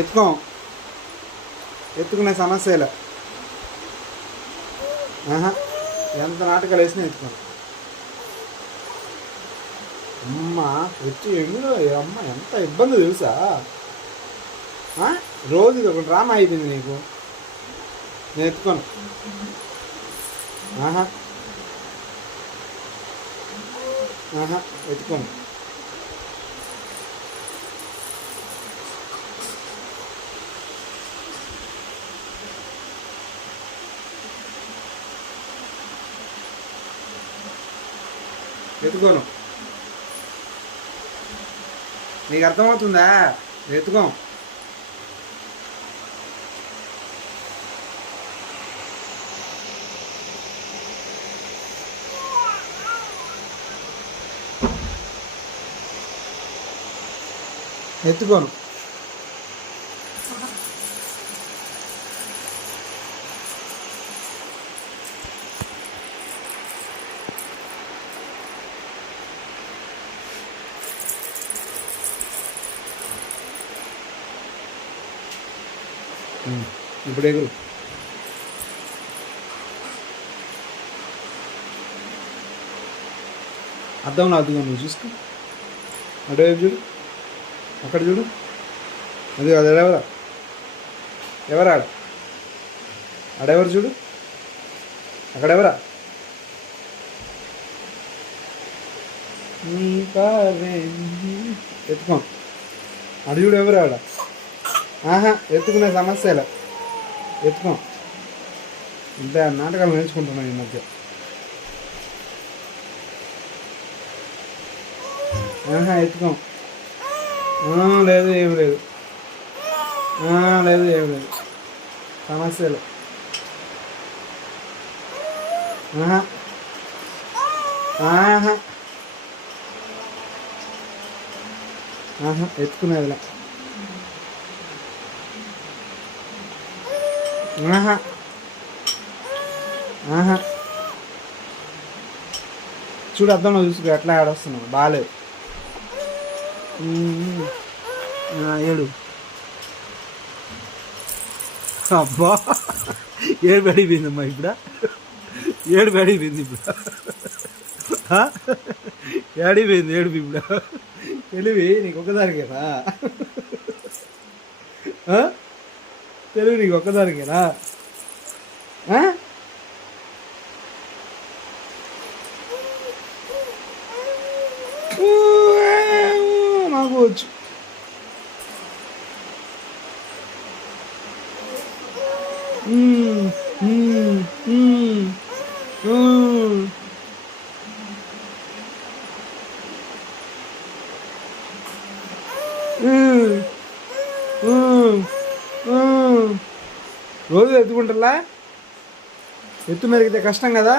ఎత్తుకోం, ఎత్తుకునే సమస్యలే. ఎంత నాటకాలు వేసినా ఎత్తుకోం. అమ్మ వచ్చి ఎందులో అమ్మ ఎంత ఇబ్బంది తెలుసా. రోజు ఇది ఒక డ్రామా అయిపోయింది నీకు. నేను ఎత్తుకోను. ఎత్తుకోను. ఎత్తుకోను. నీకు అర్థమవుతుందా? ఎత్తుకోం. ఎత్తుకోను. ఇప్పుడు ఎగురు. అద్దంలో అద్దుగా నువ్వు చూసుకో. అటువైపు చూడు, అక్కడ చూడు. అది ఎవరా ఎవరాడ ఆడెవరు చూడు, అక్కడెవరా. ఎత్తుకో. అడు చూడు ఎవరు ఆడ. ఎత్తుకునే సమస్యలే. ఎత్తుకో. ఇంత నాటకాలు నేర్చుకుంటున్నాను ఈ మధ్య. ఎత్తుకో. లేదు ఏమి లేదు, లేదు ఏమి లేదు, సమస్యలు. ఎత్తుకునేదిలే. చూడు అర్థంలో చూసుకో ఎట్లా ఆడొస్తున్నావు. బాగాలేదు. ఏడు. అబ్బా ఏడు పడిపోయిందమ్మా ఇప్పుడు. ఏడు పడిపోయింది ఇప్పుడు. ఏడిపోయింది ఏడుపు ఇప్పుడు. తెలివి నీకు ఒక్కదానికేనా? తెలివి నీకు ఒక్కదానికేనా? నాకు వచ్చు. రోజు ఎత్తుకుంటా. ఎత్తు మెరిగితే కష్టం కదా.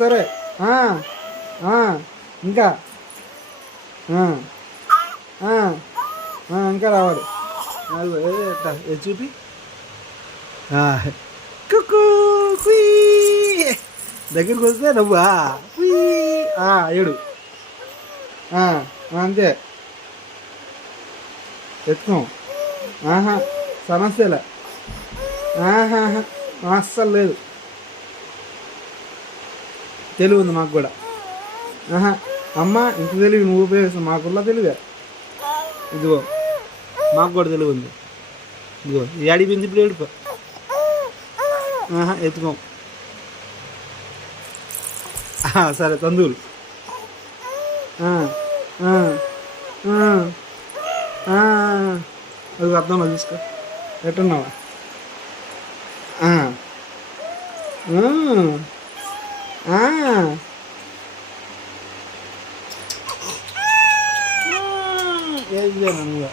సరే ఇంకా ఇంకా రావాలి. చూపి. దగ్గరికి వస్తే నవ్వా. ఏడు. అంతే. ఎత్తుకో. సమస్యలే. అస్సలు లేదు. తెలివి ఉంది మాకు కూడా. అమ్మ ఇంత తెలివి నువ్వు ఉపయోగిస్తావు. మాకుల్లా తెలివే. ఇదిగో మాకు కూడా తెలివి ఉంది. ఇదిగో ఏడిపోయింది ఇప్పుడు. ఏడుకో. ఎత్తుకో. సరే తందూరు. అది అర్థంలో చూసుకో. ఎట్టున్నావా? ఏది నువ్వు